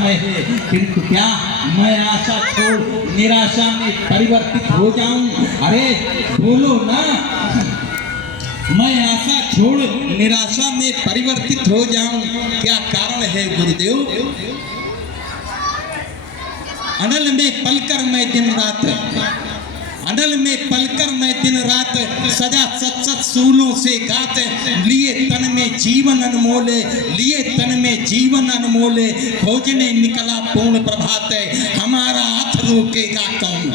समय है, किंतु क्या मैं आशा छोड़ निराशा में परिवर्तित हो जाऊं? अरे बोलो ना, मैं आशा छोड़ निराशा में परिवर्तित हो जाऊं, क्या कारण है गुरुदेव? अनल में पलकर मैं दिन रात, अनल में पलकर मैं दिन रात सजा सत सत सूलों से गात, लिए तन में जीवन अनमोले, लिए तन में जीवन अनमोले, खोजने निकला पूर्ण प्रभात। हमारा हाथ रोकेगा कौन?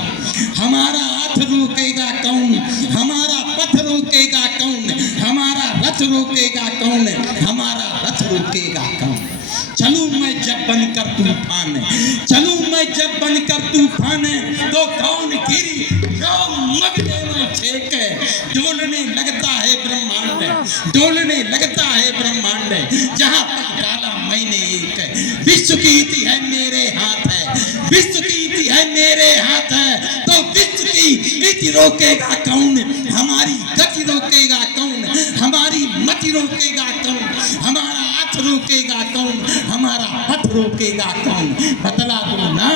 हमारा हाथ रोकेगा कौन? हमारा पथ रोकेगा कौन? हमारा रथ रोकेगा कौन? हमारा रथ रोकेगा कौन? चलूं मैं जब बनकर तूफान, चलूं मैं जब बनकर तूफान, तो कौन गिरी जो मगने में छेक, डोलने लगता है ब्रह्मांड, डोलने लगता है ब्रह्मांड, जहां तक डाला मैंने एक, विश्व की इति है मेरे हाथ है, विश्व की इति है मेरे हाथ है, तो विश्व की इति रोकेगा कौन? हमारी गति रोकेगा कौन? हमारी मति रोकेगा कौन? हमारा हाथ रोकेगा कौन? हमारा पथ रोकेगा कौन? बतला दो ना।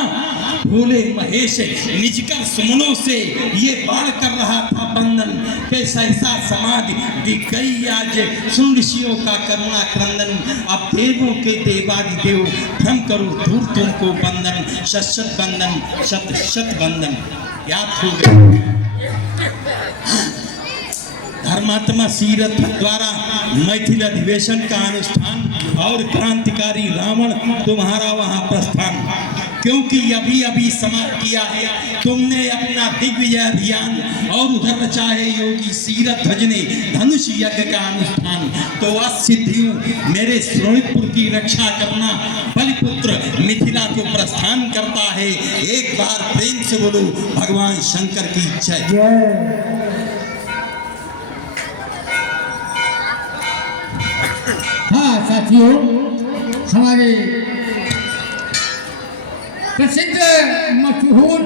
भोले महेश निजकर सुमनों से ये बाढ़ कर रहा था बंधन, के सहसा समाधि दिख गई आज सुन ऋषियों का करुणा क्रंदन। अब देवों के देवादिदेव भ्रम करो दूर तुमको बंधन, शत शत बंधन शत शत बंधन। याद हो गए धर्मात्मा सीरत द्वारा मैथिल अधिवेशन का अनुष्ठान और क्रांतिकारी रावण तुम्हारा वहां प्रस्थान, क्योंकि अभी अभी समाप्त किया है तुमने अपना दिग्विजय अभियान, और उधर रचा है योगी सीरत ध्वज ने धनुष यज्ञ का अनुष्ठान। तो सिद्धियों मेरे श्रोणितपुर की रक्षा करना, बलिपुत्र मिथिला को प्रस्थान करता है। एक बार प्रेम से बोलो भगवान शंकर की जय। हाँ साथियों, हमारे प्रसिद्ध मशहूर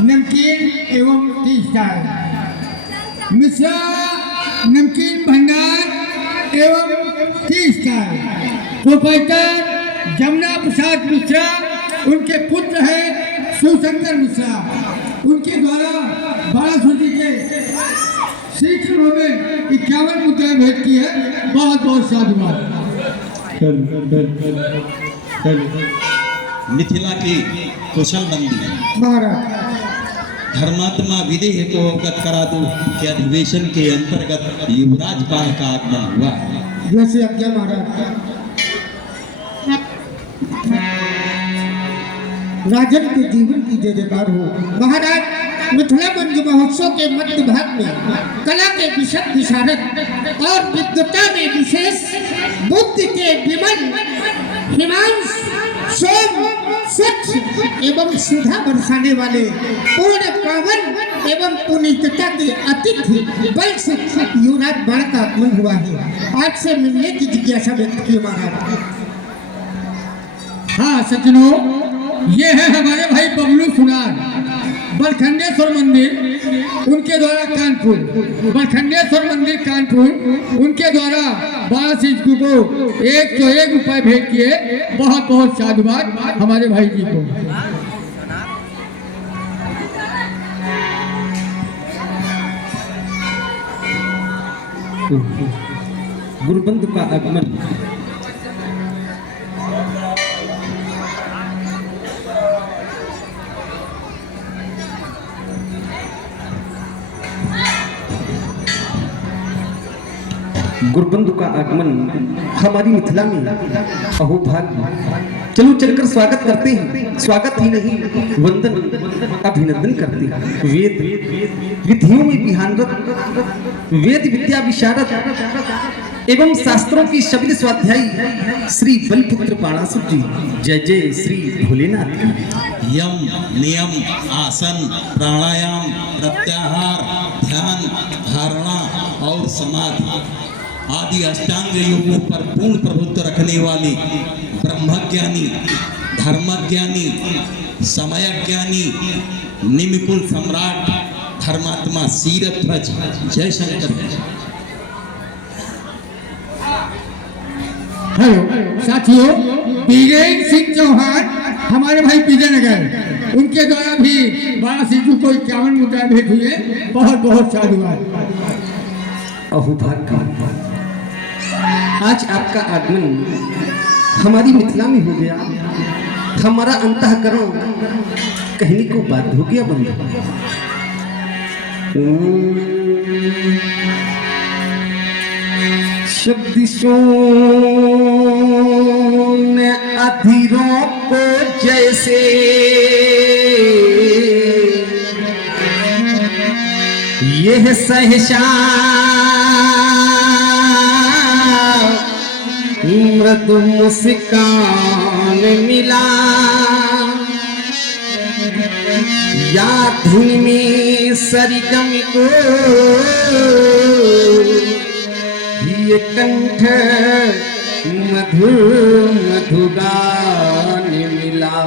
नमकीन एवं टी स्टार मिश्रा नमकीन भंडार एवं T star professor Jamuna Prasad Mishra, उनके पुत्र हैं शिवशंकर मिश्रा, उनके द्वारा बारासूची के श्री चरणों में 51 मुद्राएं भेंट की है। बहुत बहुत साधुवाद। मिथिला की कुशल बंदी महाराज धर्मात्मा विदेह को अवगत करा दो कि अधिवेशन के अंतर्गत युवराज पाल का आगमन हुआ। जैसे आज्ञा महाराज। राजन के जीवन की जय जयकार हो। महाराज मिथिला मंच महोत्सव के मध्य भाग में कला के विशद विशारद और विद्वता में विशेष, बुद्धि के विमल हिमांश सोम स्वच्छ एवं सुधा बरसाने वाले पूर्ण पावन एवं पुनीतता के अतिथि बल से युवराज बाण का आगमन हुआ है। आज से मिलने की जिज्ञासा व्यक्त की महाराज। हाँ सज्जनों, ये है हमारे भाई बबलू सुनार, बलखंडेश्वर मंदिर उनके द्वारा कानपुर, बलखंडेश्वर मंदिर कानपुर उनके द्वारा 12 इंच को 101 रुपए भेंट किए। बहुत बहुत साधुवाद हमारे भाई जी को। गुरुबंधु का आगमन। गुरुबंधु का आगमन हमारी मिथिला में अहोभाग्य। चलो चलकर स्वागत करते हैं, स्वागत ही नहीं वंदन अभिनंदन करते हैं। वेद विधियों में विहानरत, वेद विद्या विशारद एवं शास्त्रों की शब्द स्वाध्यायी श्री बलिपुत्र बाणासुर जी। जय जय श्री भोलेनाथ। यम नियम आसन प्राणायाम प्रत्याहार ध्यान धारणा और समाधि आदि अष्टांग योगों पर पूर्ण प्रभुत्व रखने वाली ब्रह्मज्ञानी, धर्मज्ञानी, समयज्ञानी, निमिकुल सम्राट धर्मात्मा सीरत ध्वज जय शंकर। हेलो साथियों, बीरेन सिंह चौहान हमारे भाई विजयनगर, उनके द्वारा भी 12 सिद्धू को 51 मुद्रा भेंट हुई है। बहुत बहुत साधुवाद। अहोभाग्य, आज आपका आगमन हमारी मिथिला में हो गया। हमारा अंतःकरण कहने को बाध्य हो गया बंधु। शब्दिशों ने अधीरों को जैसे यह सहसा मृदु मुस्कान मिला, या धुन में सरगम को ये कंठ मधुर मधुगान मिला।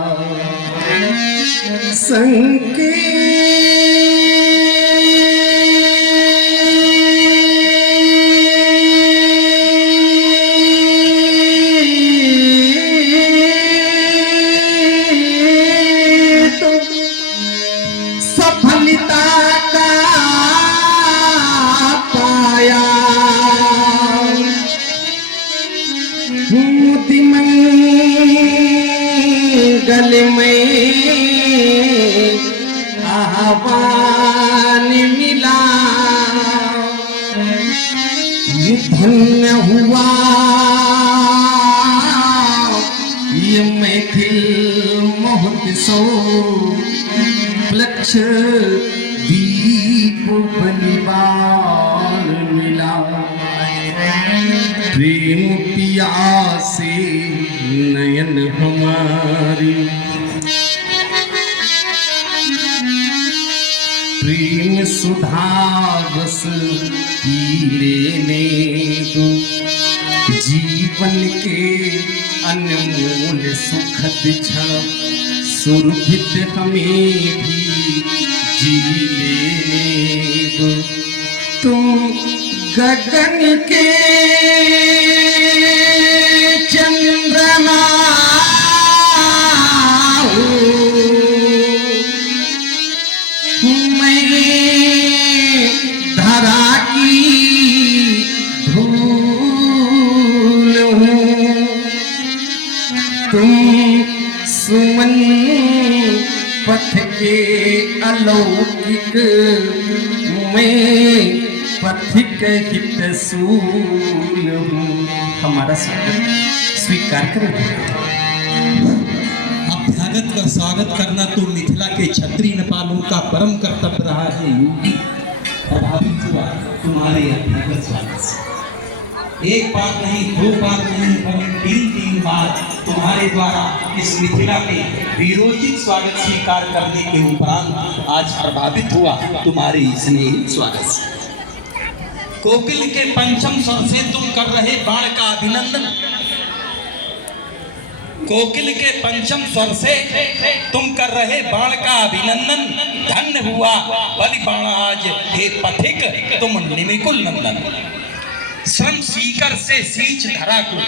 सफलता का पाया मंगल में आह्वान मिला। ये धन्य हुआ ये मैथिल महोत्सव, लक्ष्य दीप बलिवार मिला। प्रेम पियासे नयन हमारी, प्रेम सुधा रस पी लेने दो। जीवन के अनमोल सुखद क्षण सुरभित हमें भी जी लेने दो। तुम गगन के चंद्रमा हो, मैं धरा की धूल हूँ। तुम सुमन पथ के अलौकिक, मैं पथिक हित सूल हूँ। हमारा स्वागत स्वीकार करें। अभ्यागत का स्वागत करना तो मिथिला के क्षत्रिय नेपालों का परम कर्तव्य रहा है। योगी प्रभावित हुआ तुम्हारे अभ्यागत स्वागत से। एक बार नहीं, दो बार नहीं, बल्कि 3 बार तुम्हारे द्वारा इस मिथिला के वीरोचित स्वागत स्वीकार करने के उपरांत आज प्रभावित हुआ तुम्हारे स्नेह स्वागत से। कोकिल के पंचम स्वर से तुम कर रहे बाण का अभिनंदन। कोकिल के पंचम स्वर से तुम कर रहे बाण का अभिनंदन। धन्य हुआ बलि बाण आज हे पथिक तुम निमिकुल नंदन। श्रम सीकर से सींच धरा को,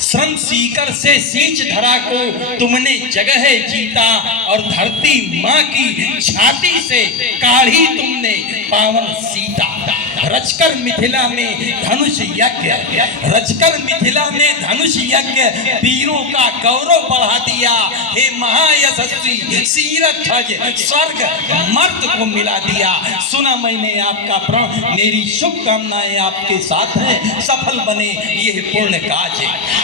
श्रम सीकर से सींच धरा को तुमने जगह जीता, और धरती माँ की छाती से काढ़ी तुमने पावन सीता। रचकर मिथिला में धनुष यज्ञ, रचकर मिथिला में धनुष यज्ञ वीरों का गौरव बढ़ा दिया। हे महायशस्वी सीरत ध्वज स्वर्ग मर्द को मिला दिया। सुना मैंने आपका प्रण, मेरी शुभकामनाएं आपके साथ हैं। सफल बने ये पुण्य काज,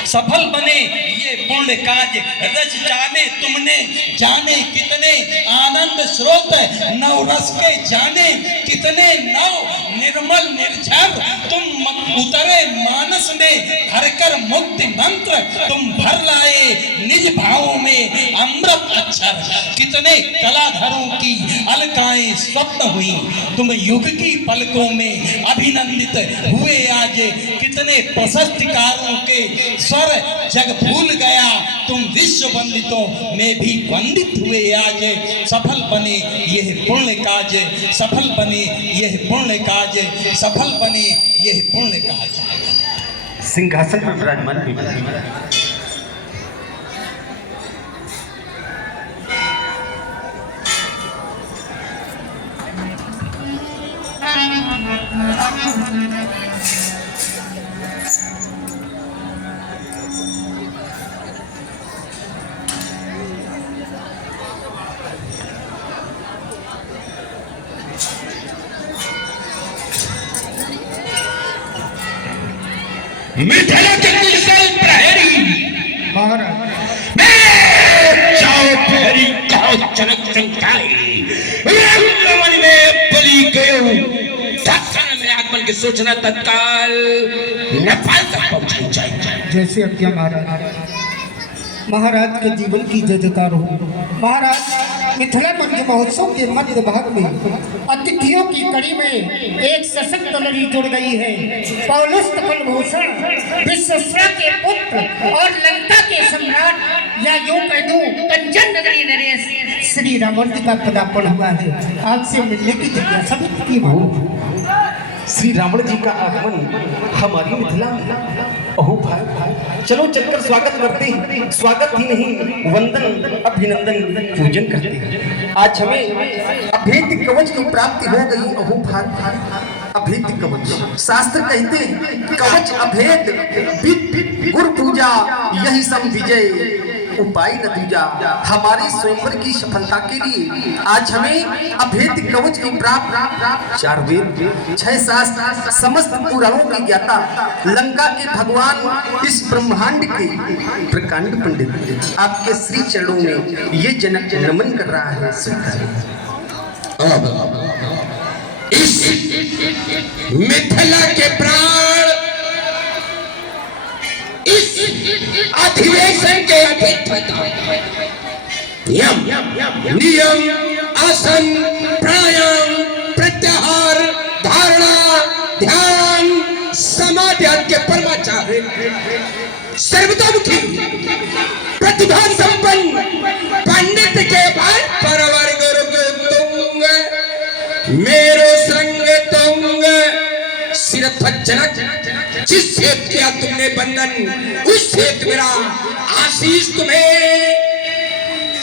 सफल बने ये पुण्य काज। रच जाने तुमने जाने कितने आनंद स्रोत, नव रस के जाने कितने नव निर्मल निर्झर। तुम उतरे मानस में भरकर मुक्ति मंत्र, तुम भर लाए निज भावों में अमृत अक्षर। कितने कलाधरों की अलकाएं स्वप्न हुई, तुम युग की पलकों में अभिनंदित हुए आज। कितने प्रशस्तिकारों के स्वर जग भूल गया, तुम विश्व वंदितों में भी वंदित हुए आज। सफल बने यह पुण्य काज, सफल बने यह पुण्य काज, सफल बने यह पुण्य काज। सिंहासन पर विराजमान मिथिला के कुशल प्रहरी महाराज जाओ प्रहरी कहो जनक संकाई रंगमन में बलि गयो दक्षिण में आगमन की सूचना तत्काल नेपाल तक पहुंचाई जाए। जैसे आज्ञा महाराज। महाराज के जीवन की जय जयकार हो। महाराज मिथिला मंच महोत्सव के मध्य भाग में अतिथियों की कड़ी में एक सशक्त लड़ी जुड़ गई है। पौलुस कपलभूषण विश्वश्रा के पुत्र और लंका के सम्राट या यूं कह दूं कंचन नगरी नरेश श्री रावण जी का पदार्पण हुआ है। आपसे मिलने की जिज्ञासा की हो। श्री रावण जी का आगमन हमारी मिथिला में। अहो भाई, चलो चलकर स्वागत करते हैं। स्वागत ही नहीं, वंदन अभिनंदन पूजन करते हैं। आज हमें अभेद्य कवच की प्राप्ति हो गई। अहो भाई, अभेद्य कवच शास्त्र कहते हैं कवच अभेद गुरु पूजा यही सम विजय उपाय न दूजा। हमारे स्वयंवर की सफलता के लिए आज हमें अभेद्य कवच की प्राप्त। 4 वेद 6 शास्त्र समस्त पुराणों की ज्ञाता लंका के भगवान इस ब्रह्मांड के प्रकांड पंडित आपके श्री चरणों में ये जनक नमन कर रहा है। इस मिथिला के प्राण इस अधिवेशन के नियम आसन प्राणायाम प्रत्याहार धारणा ध्यान समाधि के परमाचार्य सर्वतोमुखी प्रतिभा संपन्न पंडित के भाई परवर गुरु तुंग मेरो संग तुंग सिरध्वजनक जिस हेतु किया तुमने बंधन उस हेतु मेरा आशीष तुम्हें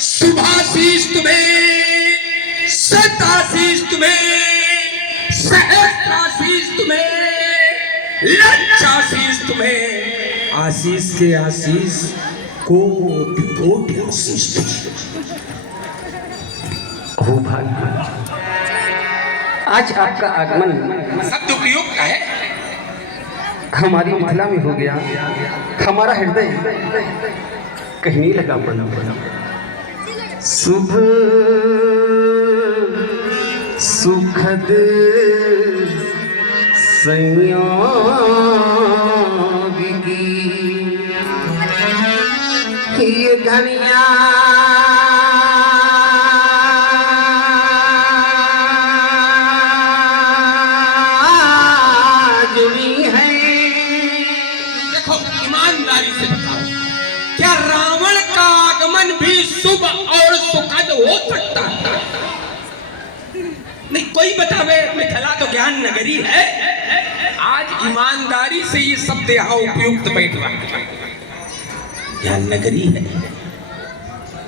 शुभाशीष तुम्हें सताशीष तुम्हें सहस्राशीष तुम्हें लक्षाशीष तुम्हें आशीष के आशीष कोटि कोटि आशीष अहो भाई, आज आपका आगमन शब्द उपयुक्त है हमारी मिथिला में हो गया। हमारा हृदय कहीं नहीं लगा पड़ा। शुभ सुखद संयोग की ये घड़ियां क्या रावण का आगमन भी शुभ और सुखद हो सकता है? नहीं कोई बतावे। मिथिला तो ज्ञान नगरी है। आज ईमानदारी से ये शब्द यहाँ उपयुक्त बैठवा। ज्ञान नगरी है,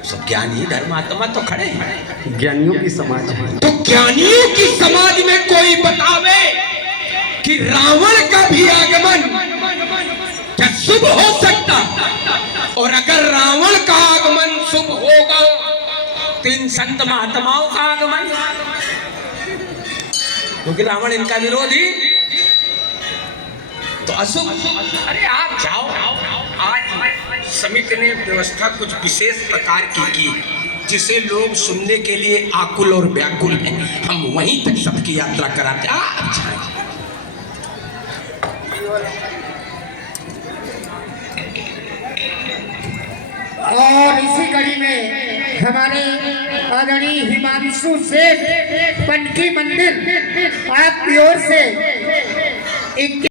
सब ज्ञानी धर्मात्मा तो खड़े हैं। ज्ञानियों की समाज है। तो ज्ञानियों की समाज में कोई बतावे कि रावण का भी आगमन क्या शुभ हो सकता? और अगर रावण का आगमन शुभ होगा तो इन संत महात्माओं का आगमन, क्योंकि रावण इनका विरोधी, तो अशुभ। अरे आप जाओ, आज समिति ने व्यवस्था कुछ विशेष प्रकार की जिसे लोग सुनने के लिए आकुल और व्याकुल हैं। हम वहीं तक सबकी यात्रा कराते। और इसी कड़ी में हमारे आदरणीय हिमांशु सेठ पनकी मंदिर आपकी ओर से